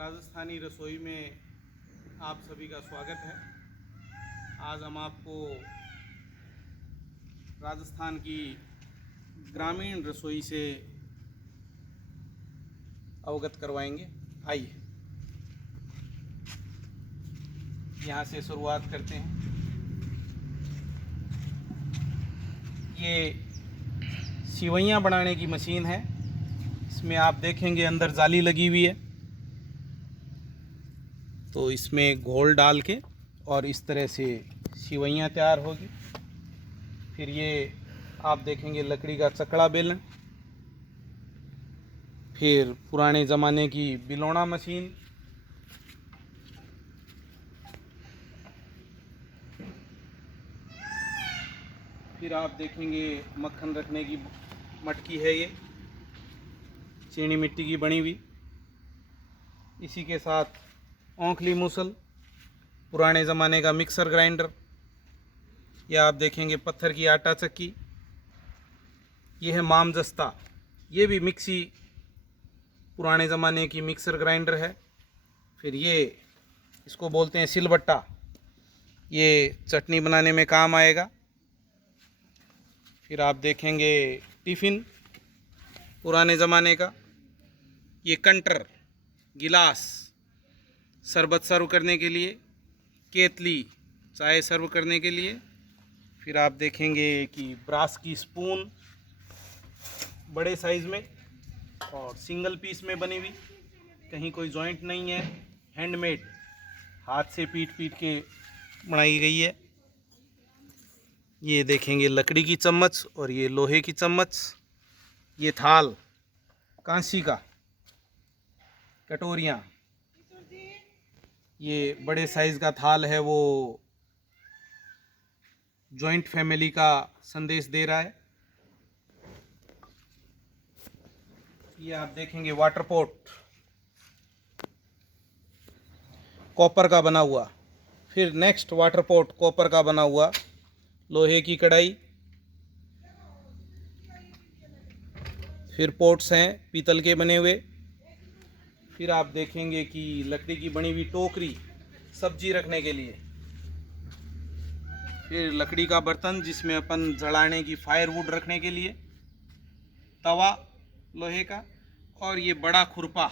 राजस्थानी रसोई में आप सभी का स्वागत है। आज हम आपको राजस्थान की ग्रामीण रसोई से अवगत करवाएंगे। आइए यहाँ से शुरुआत करते हैं। ये सिवैयाँ बनाने की मशीन है। इसमें आप देखेंगे अंदर जाली लगी हुई है, तो इसमें घोल डाल के और इस तरह से सिवैयाँ तैयार होगी। फिर ये आप देखेंगे लकड़ी का चकड़ा बेलन, फिर पुराने ज़माने की बिलोना मशीन, फिर आप देखेंगे मक्खन रखने की मटकी है, ये चीनी मिट्टी की बनी हुई। इसी के साथ औंखली मूसल, पुराने ज़माने का मिक्सर ग्राइंडर, या आप देखेंगे पत्थर की आटा चक्की। ये है मामजस्ता, ये भी मिक्सी पुराने ज़माने की मिक्सर ग्राइंडर है। फिर ये इसको बोलते हैं सिलबट्टा, ये चटनी बनाने में काम आएगा। फिर आप देखेंगे टिफ़िन पुराने ज़माने का, ये कंटर, गिलास शरबत सर्व करने के लिए, केतली चाय सर्व करने के लिए। फिर आप देखेंगे कि ब्रास की स्पून बड़े साइज़ में और सिंगल पीस में बनी हुई, कहीं कोई जॉइंट नहीं है, हैंडमेड, हाथ से पीट पीट के बनाई गई है। ये देखेंगे लकड़ी की चम्मच और ये लोहे की चम्मच। ये थाल कांसी का, कटोरियाँ, ये बड़े साइज़ का थाल है, वो जॉइंट फैमिली का संदेश दे रहा है। ये आप देखेंगे वाटर पॉट, कॉपर का बना हुआ। फिर नेक्स्ट वाटर पॉट कॉपर का बना हुआ, लोहे की कढ़ाई। फिर पोट्स हैं पीतल के बने हुए। फिर आप देखेंगे कि लकड़ी की बनी हुई टोकरी सब्जी रखने के लिए। फिर लकड़ी का बर्तन जिसमें अपन जलाने की फायरवुड रखने के लिए, तवा लोहे का, और ये बड़ा खुरपा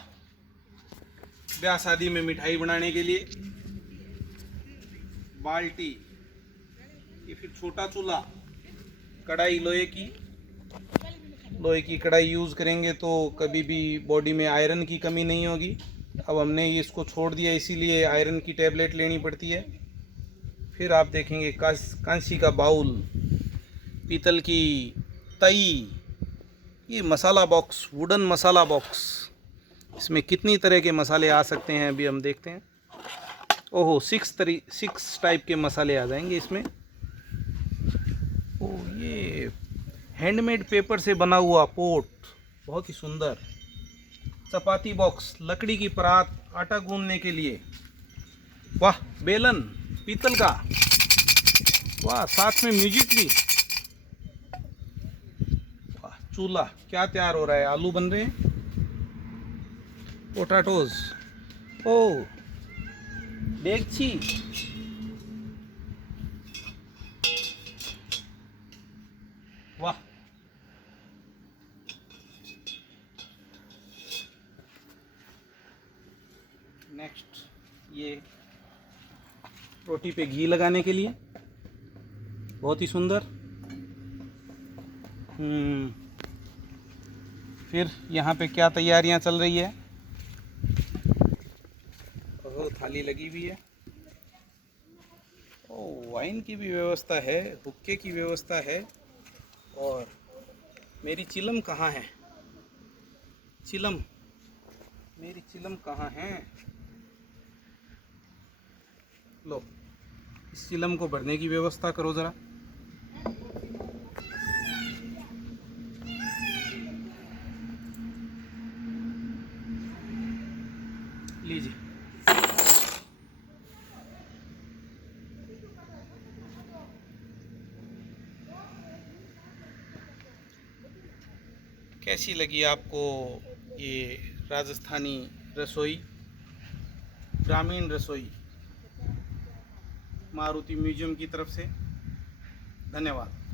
ब्याह शादी में मिठाई बनाने के लिए, बाल्टी, ये फिर छोटा चूल्हा, कढ़ाई लोहे की कढ़ाई यूज़ करेंगे तो कभी भी बॉडी में आयरन की कमी नहीं होगी। अब हमने ये इसको छोड़ दिया, इसीलिए आयरन की टैबलेट लेनी पड़ती है। फिर आप देखेंगे कांसी का बाउल, पीतल की तई, ये मसाला बॉक्स, वुडन मसाला बॉक्स, इसमें कितनी तरह के मसाले आ सकते हैं अभी हम देखते हैं। ओहो, 6 टाइप के मसाले आ जाएंगे इसमें। ओह, ये हैंडमेड पेपर से बना हुआ पोट, बहुत ही सुंदर। चपाती बॉक्स, लकड़ी की परात, आटा गूंदने के लिए। वाह, बेलन पीतल का, वाह, साथ में म्यूजिक भी। वाह, चूल्हा क्या तैयार हो रहा है, आलू बन रहे हैं, पोटैटोज। ओह, डेगची, वाह। नेक्स्ट ये रोटी पे घी लगाने के लिए, बहुत ही सुंदर। फिर यहाँ पे क्या तैयारियाँ चल रही है, ओह, थाली लगी हुई है। ओह, वाइन की भी व्यवस्था है, हुक्के की व्यवस्था है। और मेरी चिलम कहाँ है, चिलम, मेरी चिलम कहाँ है। लो, इस चिलम को भरने की व्यवस्था करो ज़रा। लीजिए। कैसी लगी आपको ये राजस्थानी रसोई? ग्रामीण रसोई मारुति म्यूजियम की तरफ से। धन्यवाद।